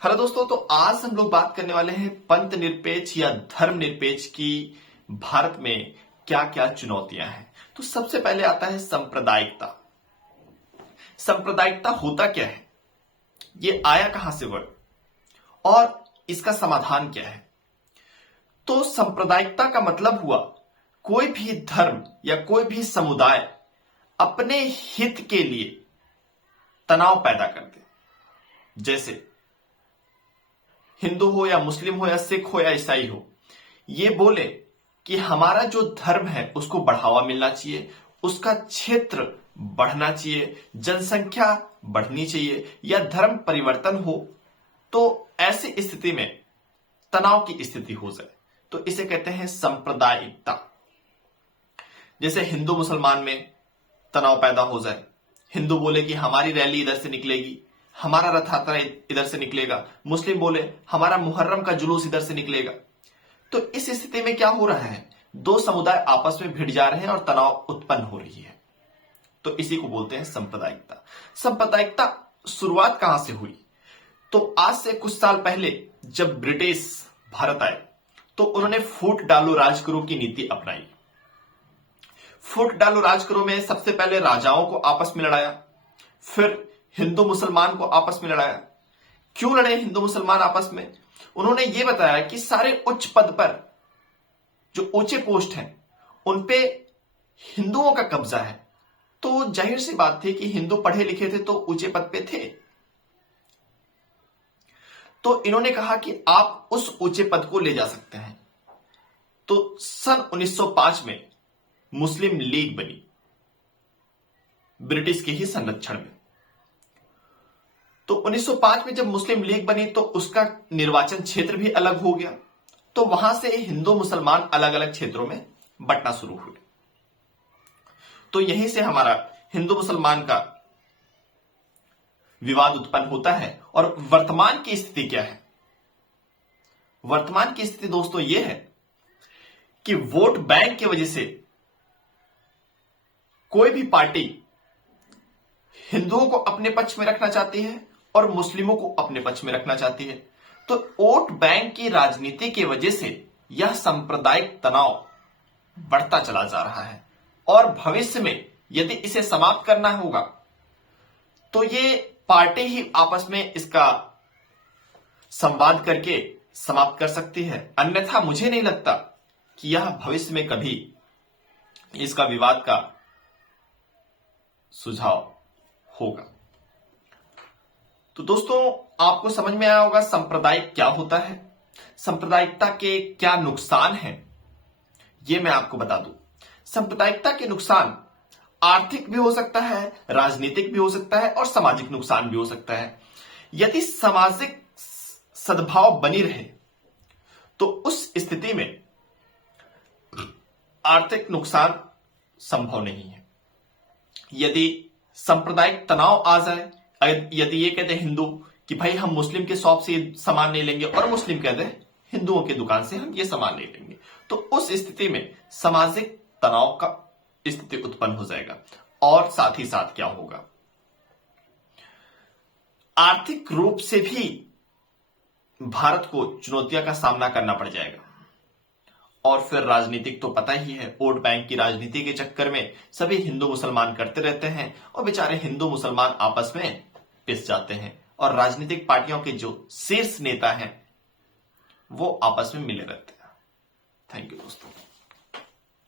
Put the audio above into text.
Hello दोस्तों, तो आज हम लोग बात करने वाले हैं पंथ निरपेक्ष या धर्म निरपेक्ष की भारत में क्या क्या चुनौतियां हैं। तो सबसे पहले आता है सांप्रदायिकता। सांप्रदायिकता होता क्या है, ये आया कहां से वर्ड और इसका समाधान क्या है। तो सांप्रदायिकता का मतलब हुआ कोई भी धर्म या कोई भी समुदाय अपने हित के लिए तनाव पैदा कर दे। जैसे हिंदू हो या मुस्लिम हो या सिख हो या ईसाई हो, ये बोले कि हमारा जो धर्म है उसको बढ़ावा मिलना चाहिए, उसका क्षेत्र बढ़ना चाहिए, जनसंख्या बढ़नी चाहिए या धर्म परिवर्तन हो, तो ऐसी स्थिति में तनाव की स्थिति हो जाए तो इसे कहते हैं सांप्रदायिकता। जैसे हिंदू मुसलमान में तनाव पैदा हो जाए, हिंदू बोले कि हमारी रैली इधर से निकलेगी, हमारा रथ यात्रा इधर से निकलेगा, मुस्लिम बोले हमारा मुहर्रम का जुलूस इधर से निकलेगा। तो इस स्थिति में क्या हो रहा है, दो समुदाय आपस में भिड़ जा रहे हैं और तनाव उत्पन्न हो रही है। तो इसी को बोलते हैं सांप्रदायिकता। सांप्रदायिकता शुरुआत कहां से हुई, तो आज से कुछ साल पहले जब ब्रिटिश भारत आए तो उन्होंने फूट डालो राज करो की नीति अपनाई। फूट डालो राज करो में सबसे पहले राजाओं को आपस में लड़ाया, फिर हिंदू मुसलमान को आपस में लड़ाया। क्यों लड़े हिंदू मुसलमान आपस में, उन्होंने यह बताया कि सारे उच्च पद पर जो ऊंचे पोस्ट हैं उन पे हिंदुओं का कब्जा है। तो जाहिर सी बात थी कि हिंदू पढ़े लिखे थे तो ऊंचे पद पे थे। तो इन्होंने कहा कि आप उस ऊंचे पद को ले जा सकते हैं। तो सन 1905 में मुस्लिम लीग बनी, ब्रिटिश के ही संरक्षण में। तो 1905 में जब मुस्लिम लीग बनी तो उसका निर्वाचन क्षेत्र भी अलग हो गया। तो वहां से हिंदू मुसलमान अलग अलग क्षेत्रों में बंटना शुरू हुए। तो यहीं से हमारा हिंदू मुसलमान का विवाद उत्पन्न होता है। और वर्तमान की स्थिति क्या है, वर्तमान की स्थिति दोस्तों यह है कि वोट बैंक की वजह से कोई भी पार्टी हिंदुओं को अपने पक्ष में रखना चाहती है और मुस्लिमों को अपने पक्ष में रखना चाहती है। तो वोट बैंक की राजनीति की वजह से यह सांप्रदायिक तनाव बढ़ता चला जा रहा है और भविष्य में यदि इसे समाप्त करना होगा तो ये पार्टी ही आपस में इसका संवाद करके समाप्त कर सकती है। अन्यथा मुझे नहीं लगता कि यह भविष्य में कभी इसका विवाद का सुझाव होगा। तो दोस्तों, आपको समझ में आया होगा सांप्रदायिक क्या होता है, सांप्रदायिकता के क्या नुकसान हैं, यह मैं आपको बता दूं। सांप्रदायिकता के नुकसान आर्थिक भी हो सकता है, राजनीतिक भी हो सकता है और सामाजिक नुकसान भी हो सकता है। यदि सामाजिक सद्भाव बनी रहे तो उस स्थिति में आर्थिक नुकसान संभव नहीं है। यदि सांप्रदायिक तनाव आ जाए, यदि ये कहते हैं हिंदू कि भाई हम मुस्लिम के शॉप से सामान नहीं लेंगे और मुस्लिम कहते हैं हिंदुओं की दुकान से हम ये सामान नहीं लेंगे, तो उस स्थिति में सामाजिक तनाव का स्थिति उत्पन्न हो जाएगा। और साथ ही साथ क्या होगा, आर्थिक रूप से भी भारत को चुनौतियों का सामना करना पड़ जाएगा। और फिर राजनीतिक तो पता ही है, वोट बैंक की राजनीति के चक्कर में सभी हिंदू मुसलमान करते रहते हैं और बेचारे हिंदू मुसलमान आपस में पिस जाते हैं और राजनीतिक पार्टियों के जो शीर्ष नेता हैं वो आपस में मिले रहते हैं। थैंक यू दोस्तों।